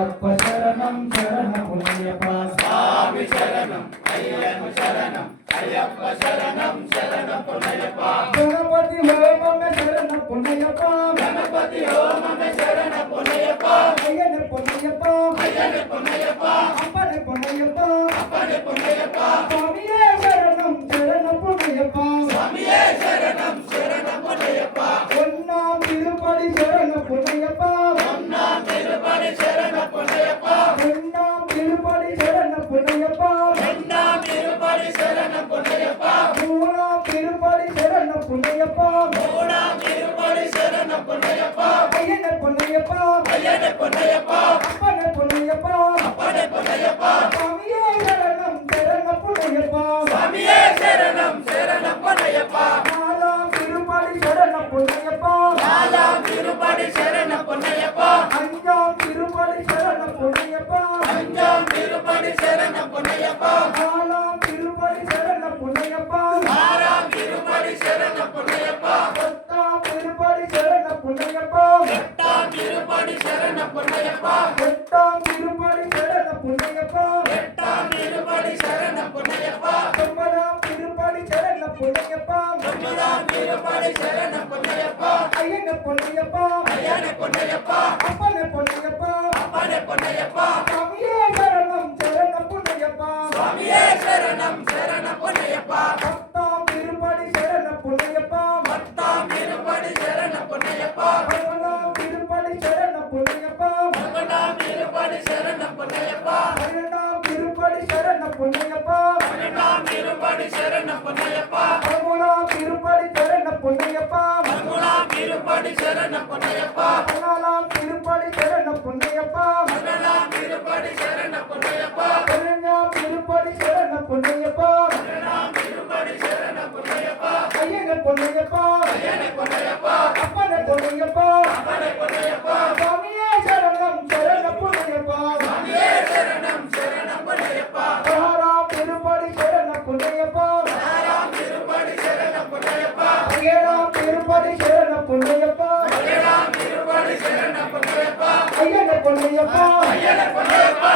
ஐயப்ப சரணம் சரண பொன்னையப்பா சுவாமி சரணம் ஐயன் சரணம் ஐயப்ப சரணம் சரண பொன்னையப்பா கணபதி ஹோமமே சரண பொன்னையப்பா கணபதி ஓமமே சரண பொன்னையப்பா ஐயனே பொன்னையப்பா ஐயனே பொன்னையப்பா அப்பனே பொன்னையப்பா அப்பனே பொன்னையப்பா சுவாமியே சரணம் சரண பொன்னையப்பா சுவாமியே சரணம் சரண பொன்னையப்பா ஒன்னாம் திருப்படி சரண பொன்னையப்பா ஒன்னாம் திருப்படி சரண பொன்னையப்பா ஒன்னாம் திருப்படி சரண பொன்னையப்பா இரண்டாம் திருப்படி சரண பொன்னையப்பா மூணாம் திருப்படி சரண பொன்னையப்பா மூணாம் திருப்படி சரண பொன்னையப்பா ஐயனே பொன்னையப்பா ஐயனே பொன்னையப்பா அப்பனே பொன்னையப்பா அப்பனே பொன்னையப்பா சுவாமியே சரணம் சரண பொன்னையப்பா சுவாமியே சரணம் சரண பொன்னையப்பா நாலாம் திருப்படி சரண பொன்னையப்பா நாலாம் திருப்படி சரண பொன்னையப்பா அஞ்சாம் திருப்படி சரண பொன்னையப்பா அஞ்சாம் திருப்படி சரண பொன்னையப்பா நாலாம் திருப்படி சரண பொன்னையப்பா ஆறாம் திருப்படி சரண பொன்னையப்பா பத்தாம் திருப்படி சரண பொன்னையப்பா எட்டாம் திருப்படி சரண பொன்னையப்பா எட்டாம் திருப்படி சரண பொன்னையப்பா எட்டாம் திருப்படி சரண பொன்னையப்பா ஒன்பதாம் திருப்படி சரண பொன்னையப்பா ஒன்பதாம் திருப்படி சரண பொன்னையப்பா ஐயனே பொன்னையப்பா ஐயனே பொன்னையப்பா அப்பனே பொன்னையப்பா அப்பனே பொன்னையப்பா சுவாமியே சரணம் சரண பொன்னையப்பா சுவாமியே சரணம் சரண பொன்னையப்பா பத்தாம் திருப்படி சரண பொன்னையப்பா பத்தாம் திருப்படி சரண பொன்னையப்பா பதினொன்றாம் திருப்படி சரண பொன்னையப்பா பதினொன்றாம் திருப்படி சரண பொன்னையப்பா பன்னிரெண்டாம் திருப்படி சரண பொன்னையப்பா பன்னெண்டாம் திருப்படி சரண பொன்னையப்பா பதிமூணாம் திருப்படி சரண பொன்னையப்பா பதிமூணாம் திருப்படி சரண பொன்னையப்பா பதினாலாம் திருப்படி சரண பொன்னையப்பா பதினேழாம் திருப்படி சரண பொன்னையப்பா பதினஞ்சாம் திருப்படி சரண பொன்னையப்பா பதினேழாம் திருப்படி சரண பொன்னையப்பா ஐயனே பொன்னையப்பா ஐயனே பொன்னையப்பா அப்பனே பொன்னையப்பா அப்பனே பொன்னையப்பா சுவாமியே சரணம் சரண பொன்னையப்பா சுவாமியே சரணம் சரண பொன்னையப்பா ஆறாம் திருப்படி சரண பொன்னையப்பா ஆறாம் திருப்படி சரண பொன்னையப்பா ஏழாம் திருப்படி சரண பொன்னையப்பா ஏழாம் திருப்படி சரண பொன்னையப்பா ஐயனே பொன்னையப்பா ஐயனே பொன்னையப்பா